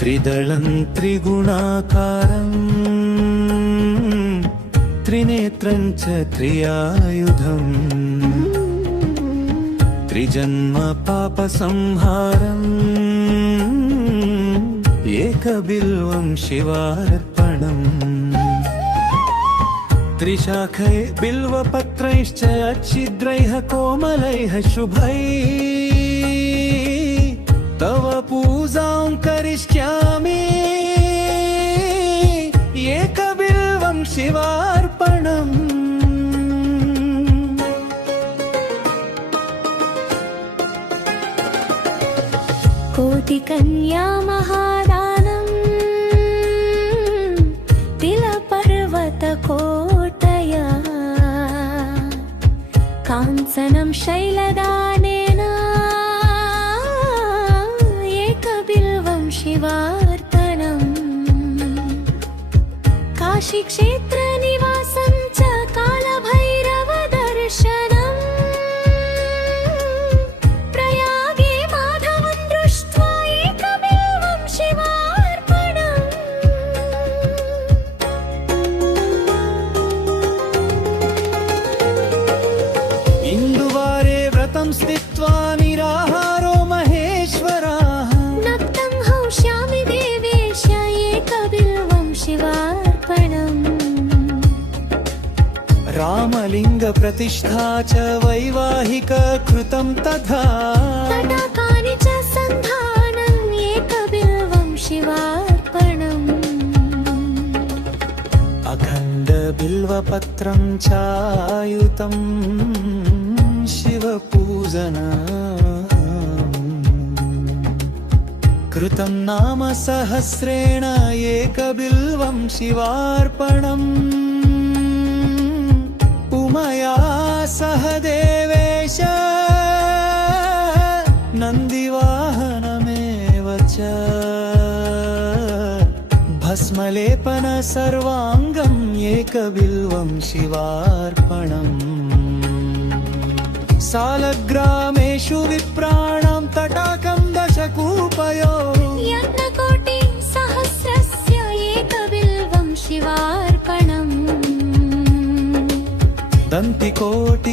त्रिदलं त्रिगुणाकारं त्रिनेत्रं च त्रियायुधम् त्रिजन्म पापसंहारम् एकबिल्वं शिवार्पणम् त्रिशाखै बिल्वपत्रैश्च अच्छिद्रैः कोमलैः शुभैः तव पूजां करिष्यामि एकबिल्वं शिवार्पणम् कोटिकन्या महादानं तिलपर्वतकोटया काञ्चनं शैलदानेन एकबिल्वं शिवार्पणम् काशीक्षेत्रनिवासं च कालभैरवदर्शनम् प्रयागे माधवं दृष्ट्वा एकबिल्वं शिवार्पणम् इन्दुवारे व्रतं स्थित्वा निराहारो महेश्वराः नक्तं हंष्यामि देवेश एकबिल्वं शिवार्पणम् रामलिङ्गप्रतिष्ठा च वैवाहिक कृतं तथा तटाकानि च सन्धानम् एकबिल्वं शिवार्पणम् अखण्डबिल्वपत्रं चायुतं शिवपूजनम् कृतं नाम सहस्रेण एकबिल्वं शिवार्पणम् उमया सह देवेश नन्दिवाहनमेव च भस्मलेपन सर्वाङ्गम् एकबिल्वं शिवार्पणम् सालग्रामेषु विप्राणां तटाकं दशकूपयो यत्नकोटि सहस्रस्य एकबिल्वं शिवार्पणम्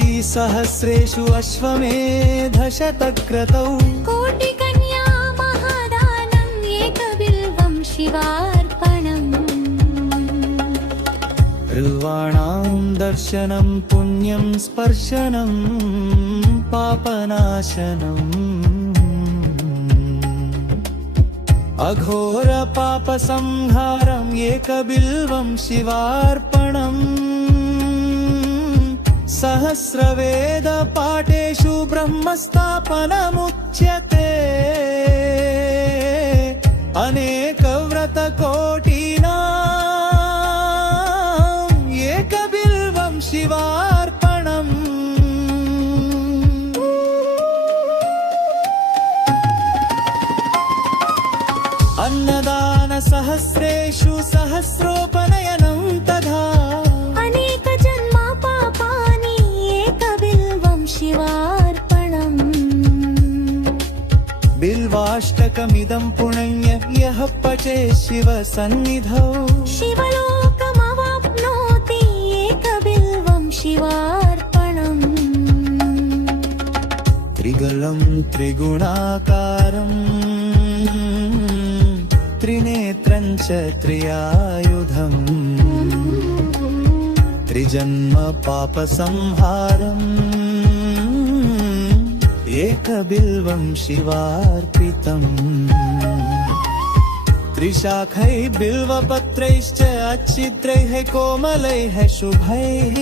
दन्तिकोटिसहस्रेषु अश्वमेधशतक्रतौ कोटिकन्या महादानम् एकबिल्वं शिवार्पणम् बिल्वाणां दर्शनं पुण्यं स्पर्शनं पापनाशनम् अघोरपापसंहारम् एकबिल्वं शिवार्पणम् सहस्रवेदपाठेषु ब्रह्मस्थापनमुच्यते अनेकव्रतकोटीनाम् एकबिल्वं शिवार्पणम् अन्नदानसहस्रेषु सहस्रोपनयनं तथा अनेकजन्मा पापानि एकबिल्वं शिवार्पणम् बिल्वाष्टकमिदं पुण्य यः पठे शिवसन्निधौ शिवलोकमवाप्नोति एकबिल्वं शिवार्पणम् त्रिगलं त्रिगुणाकारं त्रिनेत्रं च त्रियायुधम् त्रिजन्म पापसंहारम् एकबिल्वं शिवार्पितम् त्रिशाखै बिल्वपत्रैश्च अच्छिद्रैः कोमलैः शुभैः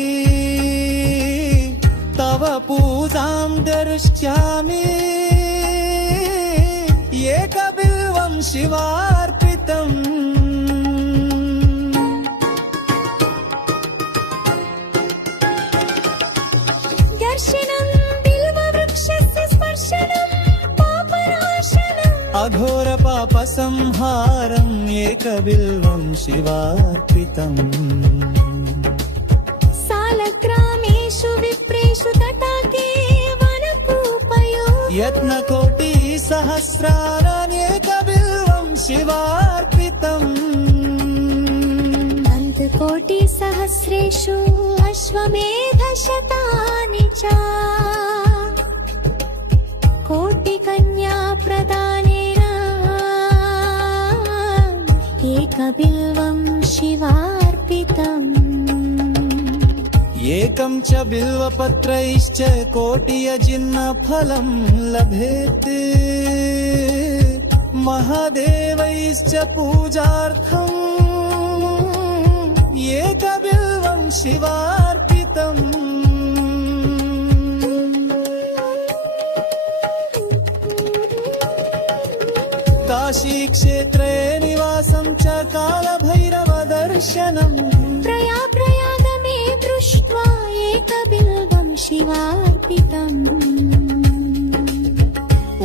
तव पूजां दर्श्यामि एकबिल्वं शिवार्पितम् दर्शनं बिल्ववृक्षस्य स्पर्शनं पापनाशनम् अघोरपापसंहारम् एकबिल्वं शिवार्पितम् सालग्रामेषु विप्रेषु तटाके वनकूपयो यत्नकोटिसहस्राण्येकबिल्वं शिवा सहस्रेषु अश्वमेधशतानि च कोटिकन्या प्रदानेन एकबिल्वं शिवार्पितम् एकं च बिल्वपत्रैश्च कोटियजिन्नफलं लभेत् महादेवैश्च पूजार्थम् एकबिल्वं शिवार्पितम् काशीक्षेत्रे निवासं च कालभैरवदर्शनम् प्रयागमे दृष्ट्वा एकबिल्वं शिवार्पितम्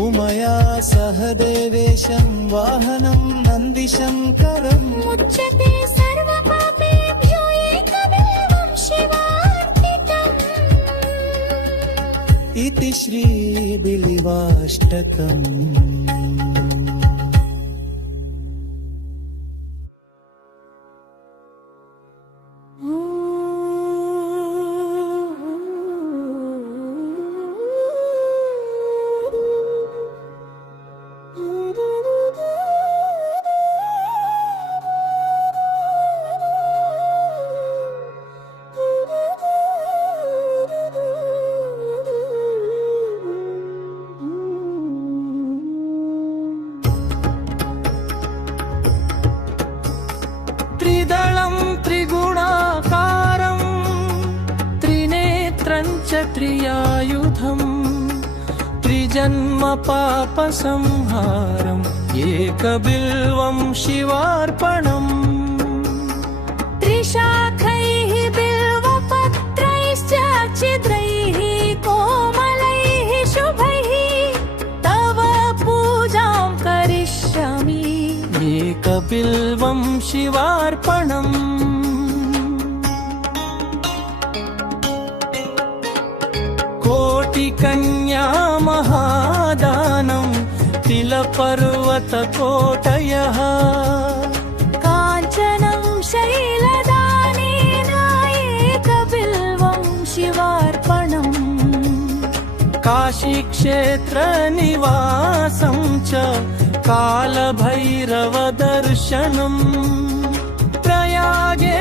उमया सह देवेशं वाहनं नन्दिशङ्करम् मुच्यते सर्वपापेभ्यो एकबिल्वं शिवार्पितम् इति श्रीबिल्वाष्टकम्। त्रिदलं त्रिगुणाकारं त्रिनेत्रं च त्रियायुधम् त्रिजन्मपापसंहारम् एकबिल्वं शिवार्पणम् त्रिशाखैः बिल्वपत्रैश्च छिद्रैः कोमलैः शुभैः तव पूजां करिष्यामि एकबिल्वं शिवार्पणम् कोटिकन्या महादानं तिलपर्वतकोटयः काञ्चनं शैलदानेन एकबिल्वं शिवार्पणम् काशीक्षेत्रनिवासं च कालभैरवदर्शनम् प्रयागे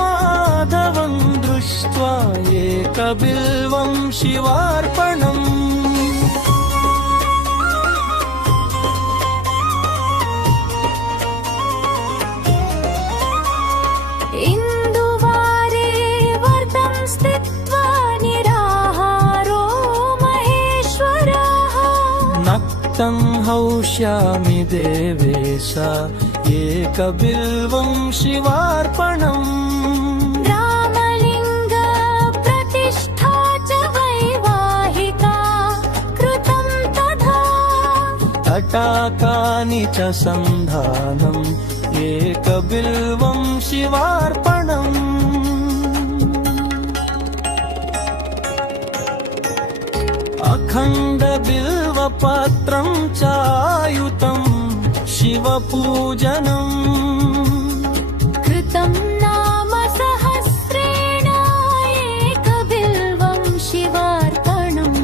माधवं दृष्ट्वा एकबिल्वं शिवार्पणम् इन्दुवारे वर्तं स्थित्वा निराहारो महेश्वरः नक्तं हौष्यामि देवेश एकबिल्वं शिवार्पणम् रामलिङ्गप्रतिष्ठा च वैवाहिका कृतं तथा तटाकानि च सन्धानम् एकबिल्वं शिवार्पणम् अखण्डबिल्वपत्रं चायुतं शिवपूजनम् कृतं नाम सहस्रेण एकबिल्वं शिवार्पणम्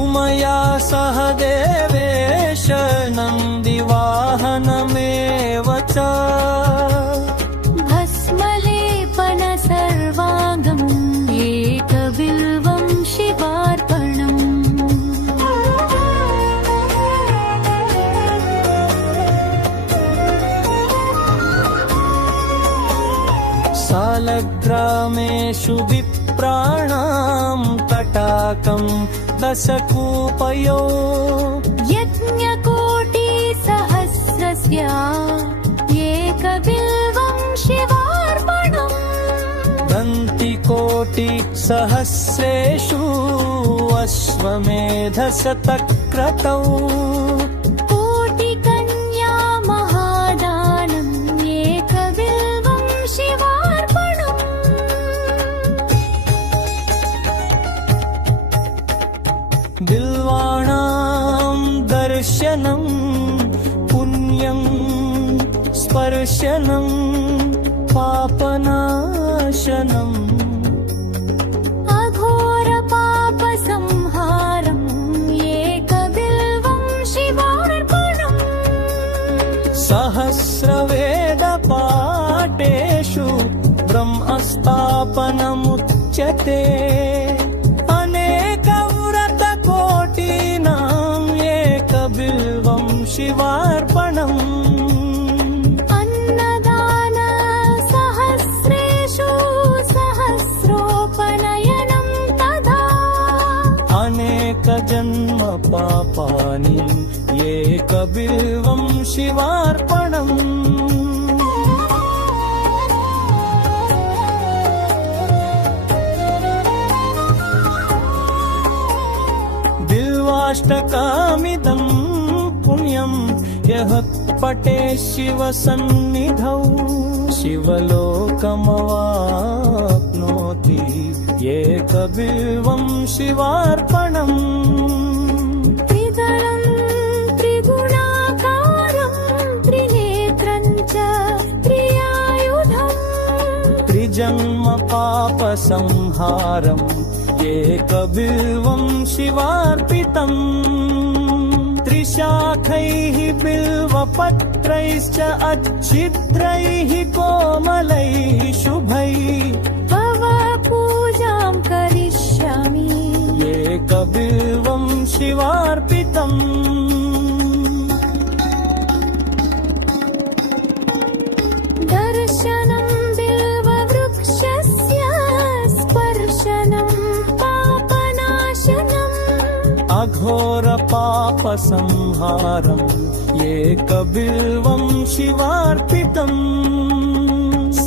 उमया सह देवेश नन्दिवाहनमेव च भस्मलेपन सर्वाङ्गम् एकबिल्वं शिवार्पणम् सालग्रामेषु विप्राणां तटाकं दशकूपयो यज्ञकोटिसहस्रस्य एकबिल्वं शिवार्पणम् दन्तिकोटिसहस्रेषु अश्वमेधशतक्रतौ कोटिकन्या महादानम् एकबिल्वं शिवार्पणम् बिल्वाणां दर्शनं पुण्यं स्पर्शनं पापनाशनम् अघोरपापसंहारम् एकबिल्वं शिवार्पणम् सहस्रवेदपाठेषु ब्रह्मस्थापनमुच्यते अनेकव्रतकोटीनाम् एकबिल्वं शिवार्पणम् अन्नदानसहस्रेषु सहस्रोपनयनं तथा अनेकजन्म पापानि एकबिल्वं शिवार्पणम् बिल्वाष्टकमिदं पुण्यं यः पठे शिवसन्निधौ शिवलोकमवाप्नोति एकबिल्वं शिवार्पणम् त्रिदलं त्रिगुणाकारं त्रिनेत्रं च त्रियायुधम् त्रिजन्म पापसंहारम् एकबिल्वं शिवार्पितम् त्रिशाखैः बिल्वपत्रैश्च अच्छिद्रैः कोमलैः शुभैः भव पूजां करिष्यामि एकबिल्वं शिवार्पितम् दर्शनं बिल्ववृक्षस्य स्पर्शनं पापनाशनम् अघोरपापसंहारम् एकबिल्वं शिवार्पितम्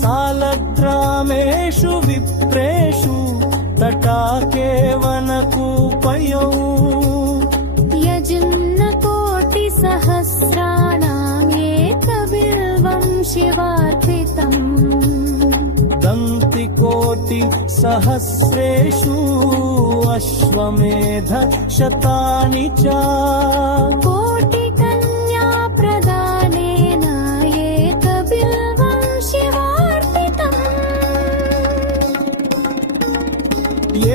सालग्रामेषु विप्रेषु तटाके वनकूपयौ यजन्नकोटिसहस्राणाम् एकबिल्वं शिवार्पितम् दन्तिकोटिसहस्रेषु अश्वमेध शतानि च कोटिकन्या प्रदानेन एकबिल्वं शिवार्पितम्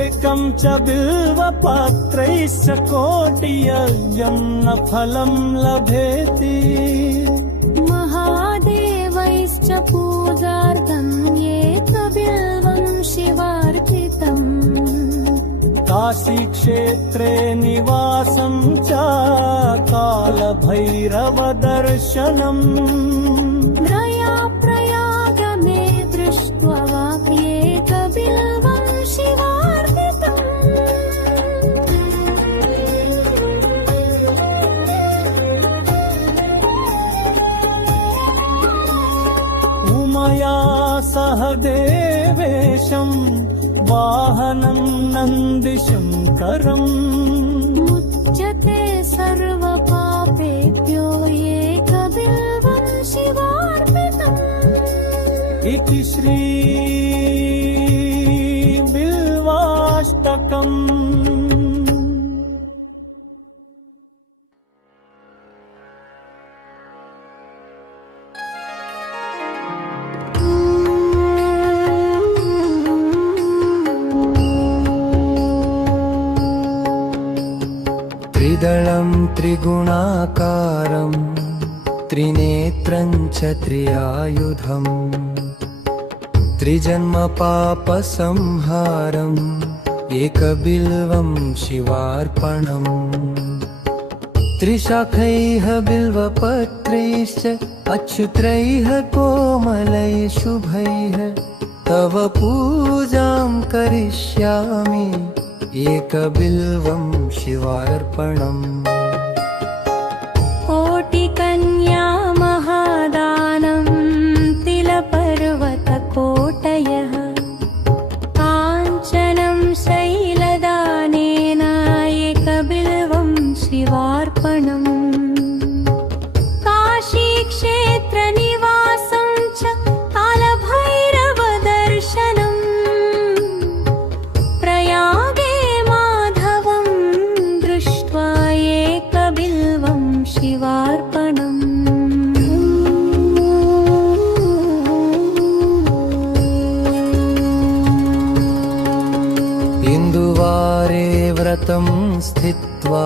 एकं च बिल्वपत्रैश्च कोटियज्ञफलं लभेति महादेवैश्च पूजार्थम् एकबिल्वं शिवार्पितम् काशीक्षेत्रे निवासं च कालभैरवदर्शनम् प्रयागमे दृष्ट्वा एकबिल्वं शिवार्पितम् उमया सह देवेशं वाहनं नन्दिशङ्करम् मुच्यते सर्वपापेभ्यो एकबिल्वं शिवार्पितम् इति श्री बिल्वाष्टकम् त्रिदलं त्रिगुणाकारं त्रिनेत्रं च त्रियायुधम् त्रिजन्मपापसंहारम् एकबिल्वं शिवार्पणम् त्रिशाखैः बिल्वपत्रैश्च अच्युत्रैः कोमलैः शुभैः तव पूजां करिष्यामि एकबिल्वं शिवार्पणम् कोटिकन्या महादानं तिलपर्वतकोटयः काञ्चनं शैलदानेन एकबिल्वं शिवार्पणम् काशीक्षेत्रनिवासं च कालभैरवदर्शनम् प्रयागे माधवं दृष्ट्वा एकबिल्वं शिवार्पणम् व्रतं स्थित्वा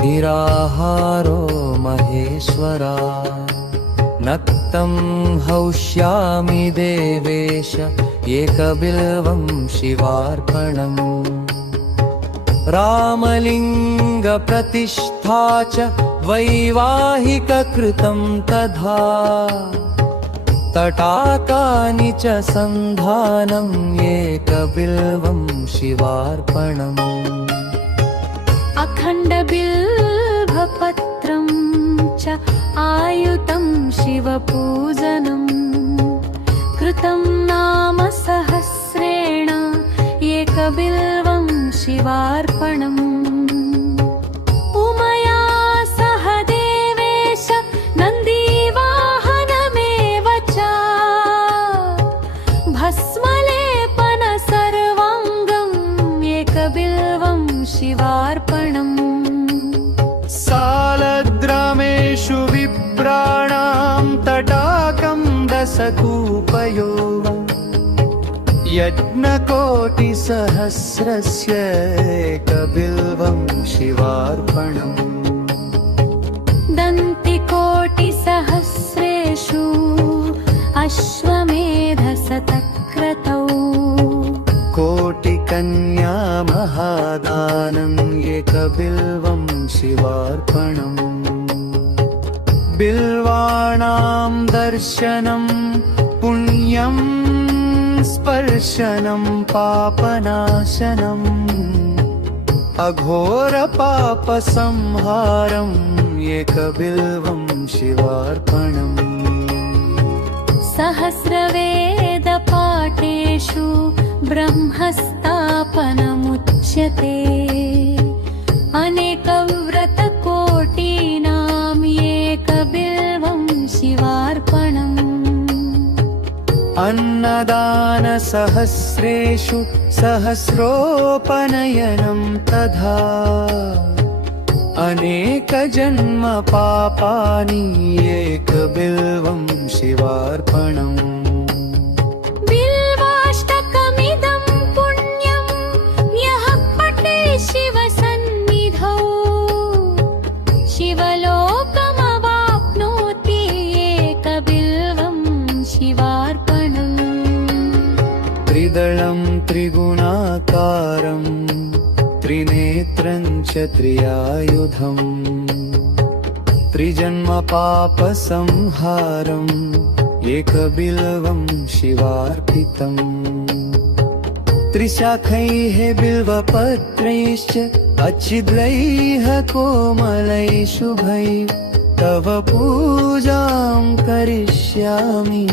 निराहारो महेश्वरा नक्तं हौष्यामि देवेश एकबिल्वं शिवार्पणम् रामलिङ्गप्रतिष्ठा च वैवाहिककृतं तथा तटाकानि च सन्धानम् एकबिल्वं शिवार्पणम् अखण्डबिल्वपत्रं च आयुतं शिवपूजनं कृतं नाम सहस्रेण एकबिल्वं शिवार्पणम् उमया सह देवेश नन्दीवाहनमेव च भस्मलेपन सर्वाङ्गम् एकबिल्वं शिवार्पणम् सालग्रामेषु विप्राणां तटाकं दशकूपयो यज्ञकोटिसहस्रस्य एकबिल्वं शिवार्पणम् दन्तिकोटिसहस्रेषु अश्वमेधशतक्रतौ कोटिकन्या महादानम् एकबिल्वं शिवार्पणम् बिल्वाणां दर्शनं पुण्यं स्पर्शनं पापनाशनम् अघोरपापसंहारम् एकबिल्वं शिवार्पणम् सहस्रवेदपाठेषु ब्रह्मस्थापनमुच्यते अनेकव्रतकोटीनाम् एकबिल्वं शिवार्पणम् अन्नदानसहस्रेषु सहस्रोपनयनं तथा अनेकजन्मपापानि एकबिल्वं शिवार्पणम् बिल्वाष्टकमिदं पुण्यं यः पठे शिवसन्निधौ शिवलोकमवाप्नोति एकबिल्वं शिवार्पणम् त्रिदलं त्रिगुणाकारं त्रिनेत्रं च त्रियायुधम् त्रिजन्मपापसंहारम् एकबिल्वं शिवार्पितम् त्रिशाखैः बिल्वपत्रैश्च अच्छिद्रैः कोमलैः शुभैः तव पूजां करिष्यामि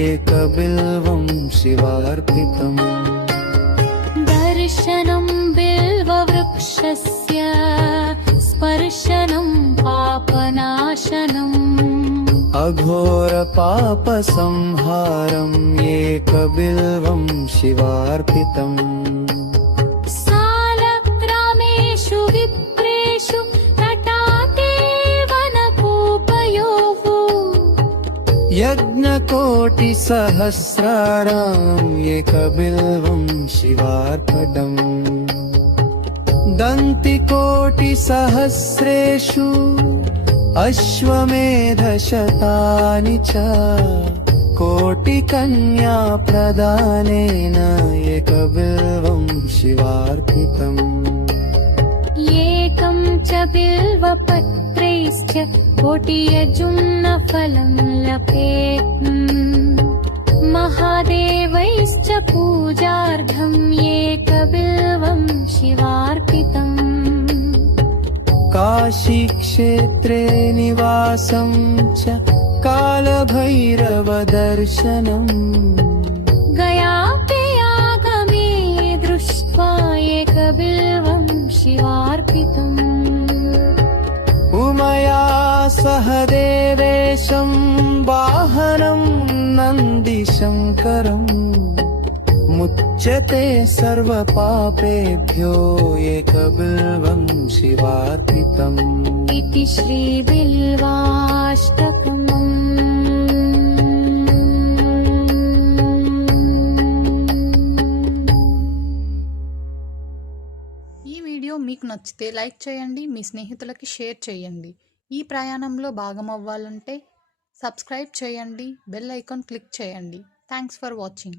एकबिल्वं शिवार्पितम् दर्शनं बिल्ववृक्षस्य स्पर्शनं पापनाशनम् अघोरपापसंहारम् एकबिल्वं शिवार्पितम् सालग्रामेषु विप्रेषु तटाके वनकूपयोः यज्ञकोटिसहस्राणाम् एकबिल्वं शिवार्पणम् दन्तिकोटिसहस्रेषु अश्वमेधशतानि च कोटिकन्या प्रदानेन एकबिल्वं शिवार्पितम् एकं च बिल्वपत्रैश्च कोटियजुम्नफलं लभेत् महादेवैश्च पूजार्थम् एकबिल्वं शिवार्पितम् काशीक्षेत्रे निवासं च कालभैरवदर्शनम् गयाप्ययागमे दृष्ट्वा एकबिल्वं शिवार्पितम् उमया सह देवेशं वाहनं नन्दिशङ्करम् मुच्यते सर्वपापेभ्यो एकबिल्वं शिवार्पितम् इति श्रीबिल्वाष्टकम् ಈ వీడియో మీకు నచ్చితే లైక్ చేయండి, మీ స్నేహితులకి షేర్ చేయండి. ఈ ప్రయాణంలో భాగమవ్వాలంటే సబ్స్క్రైబ్ చేయండి, బెల్ ఐకాన్ క్లిక్ చేయండి. Thanks for watching.